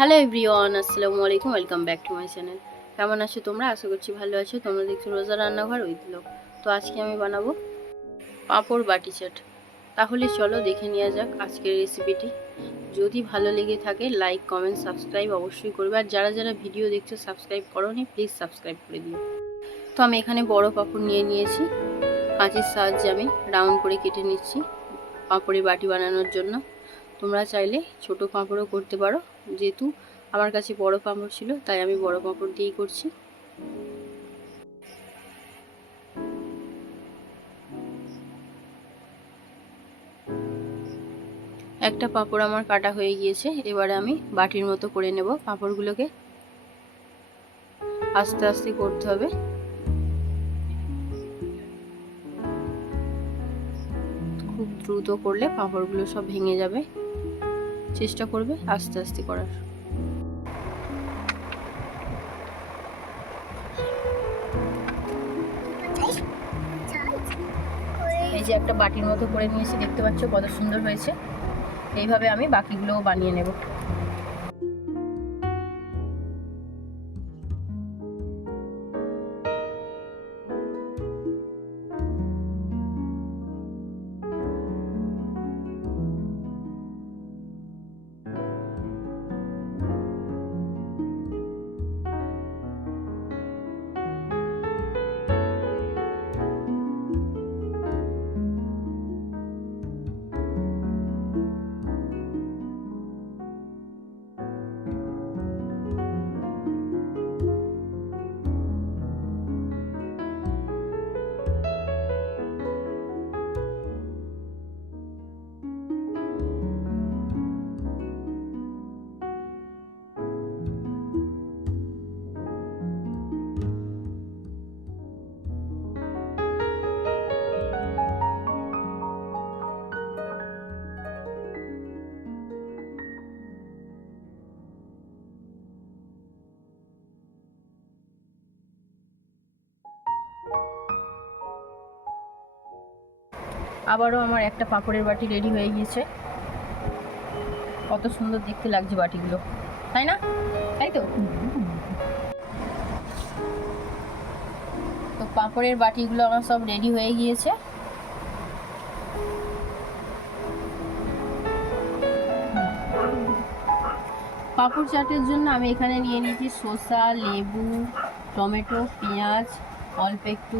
Hello everyone, আসসালামু আলাইকুম। Welcome back to my channel. কেমন আছো তোমরা? আশা করছি ভালো আছো। তোমরা দেখছো রোজা রান্নাঘর উইথ লোক। তো আজকে আমি বানাবো পাঁপড় বাটি চাট। তাহলে চলো দেখে নেওয়া যাক আজকের রেসিপিটি। যদি ভালো লেগে থাকে লাইক, কমেন্ট, সাবস্ক্রাইব অবশ্যই করবে। আর যারা যারা ভিডিও দেখছো সাবস্ক্রাইব করোনি, প্লিজ সাবস্ক্রাইব করে দিও। তো আমি এখানে বড় পাঁপড় নিয়ে নিয়েছি। কাঁচির সাহায্যে আমি রাউন্ড করে কেটে নিচ্ছি পাঁপড়ের বাটি বানানোর জন্য। তোমরা চাইলে ছোট পাঁপড়ও করতে পারো, যেহেতু আমার কাছে বড় পাঁপড় ছিল তাই আমি বড় পাঁপড় দিয়েই করছি। একটা পাঁপড় আমার কাটা হয়ে গিয়েছে। এবারে আমি বাটির মতো করে নেব। পাঁপড়গুলোকে আস্তে আস্তে করতে হবে, খুব দ্রুত করলে পাঁপড়গুলো সব ভেঙে যাবে। চেষ্টা করবে আস্তে আস্তে করার। এই যে একটা বাটির মতো করে নিয়েছি, দেখতে পাচ্ছ কত সুন্দর হয়েছে। এইভাবে আমি বাকিগুলোও বানিয়ে নেব। আবারও আমার একটা পাঁপড়ের বাটি রেডি হয়ে গিয়েছে। কত সুন্দর দেখতে লাগছে বাটিগুলো, তাই না? তাই তো। তো পাঁপড়ের বাটিগুলো আমার সব রেডি হয়ে গিয়েছে। পাঁপড় চাটের জন্য আমি এখানে নিয়ে নিয়েছি শসা, লেবু, টমেটো, পেঁয়াজ, অল্প একটু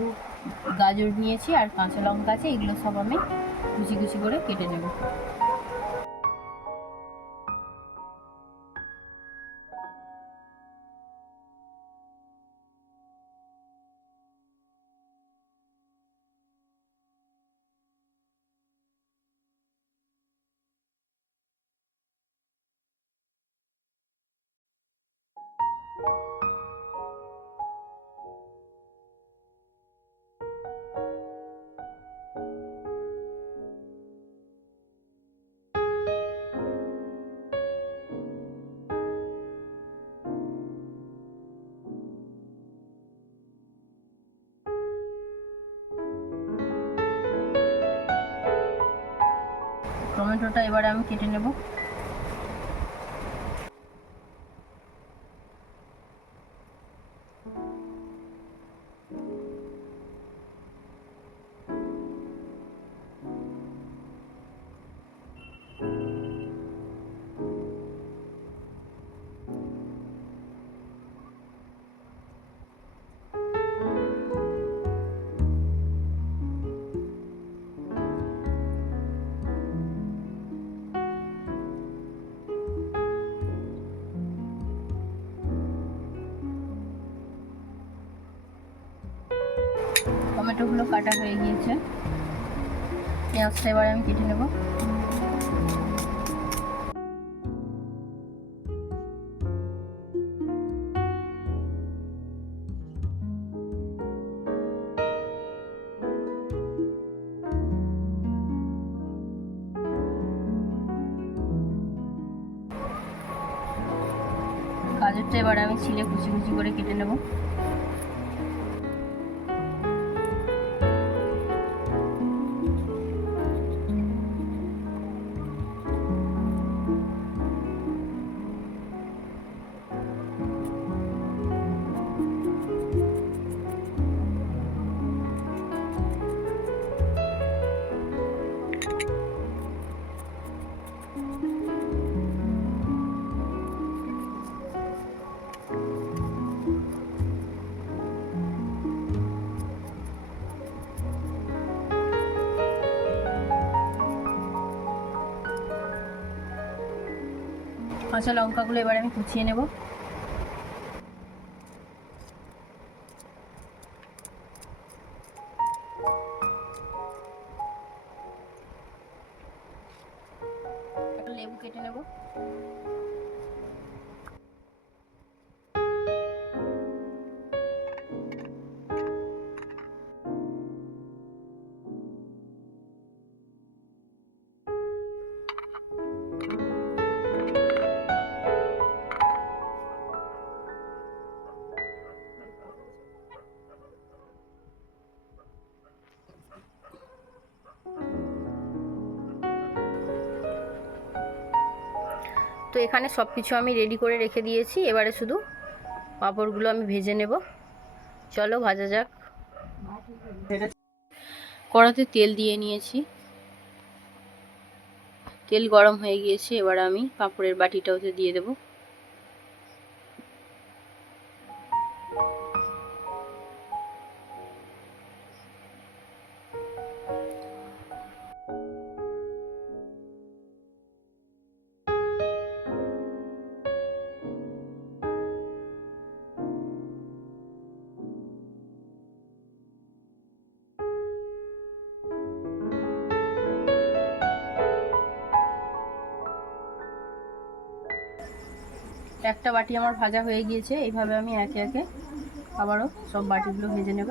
গাজর নিয়েছি আর কাঁচা লঙ্কা আছে। এগুলো সব আমি কুচি কুচি করে কেটে নেব। টমেটোটা এবারে আমি কেটে নেব। টমেটোগুলো কাটা হয়ে গিয়েছে। পেঁয়াজটা এবারে আমি কেটে নেব। গাজরটা এবারে আমি ছিলে কুচি কুচি করে কেটে নেব। কাঁচা লঙ্কাগুলো এবার আমি কুচিয়ে নেব। একটা লেবু কেটে নেব। তো এখানে সব কিছু আমি রেডি করে রেখে দিয়েছি, এবারে শুধু পাঁপড়গুলো আমি ভেজে নেব। চলো ভাজা যাক। কড়াতে তেল দিয়ে নিয়েছি, তেল গরম হয়ে গিয়েছে, এবার আমি পাঁপড়ের বাটিটা ওতে দিয়ে দেব। একটা বাটি আমার ভাজা হয়ে গিয়েছে, এইভাবে আমি একে একে আবারও সব বাটিগুলো ভেজে নেব।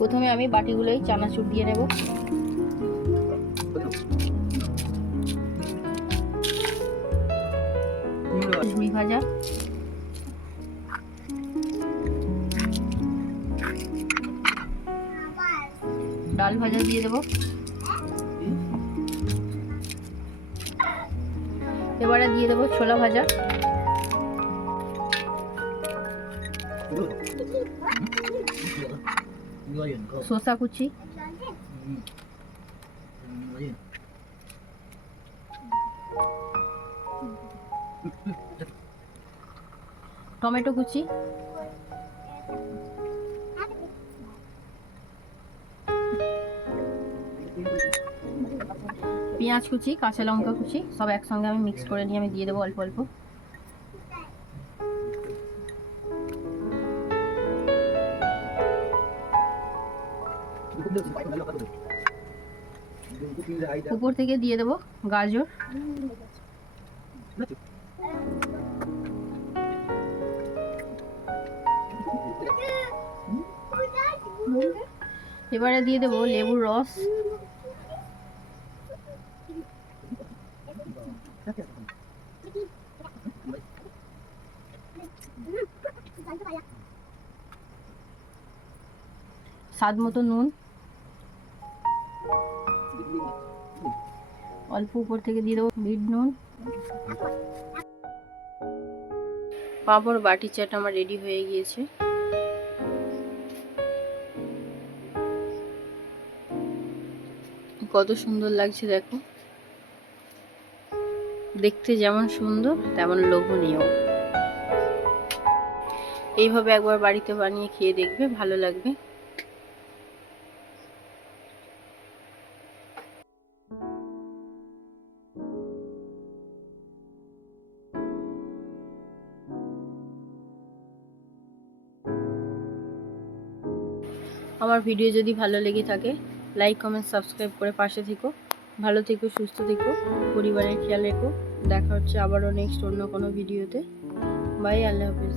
প্রথমে আমি বাটিগুলোই চানাচুর দিয়ে নেব। ঝুড়ি ভাজা, ডাল ভাজা দিয়ে দেব। এবারে দিয়ে দেব ছোলা ভাজা, শসা কুচি, টমেটো কুচি, পেঁয়াজ কুচি, কাঁচা লঙ্কা কুচি সব একসঙ্গে আমি মিক্স করে নিয়ে আমি দিয়ে দেবো অল্প অল্প। উপর থেকে দিয়ে দেবো গাজর, এবারে দিয়ে দেবো লেবুর রস, স্বাদ মতো নুন, অল্প উপর থেকে দিয়ে দেবো বিট নুন। পাঁপড় বাটি চাট আমার রেডি হয়ে গিয়েছে। কত সুন্দর লাগছে দেখো, দেখতে যেমন সুন্দর তেমন লোভনীয়। এইভাবে একবার বাড়িতে বানিয়ে খেয়ে দেখবে, ভালো লাগবে। আমার ভিডিও যদি ভালো লেগে থাকে লাইক কমেন্ট সাবস্ক্রাইব করে পাশে থেকো। ভালো থেকো, সুস্থ থেকো, পরিবারের খেয়াল রেখো। দেখা হচ্ছে আবারও নেক্সট অন্য কোনো ভিডিওতে। বাই, আল্লাহ হাফেজ।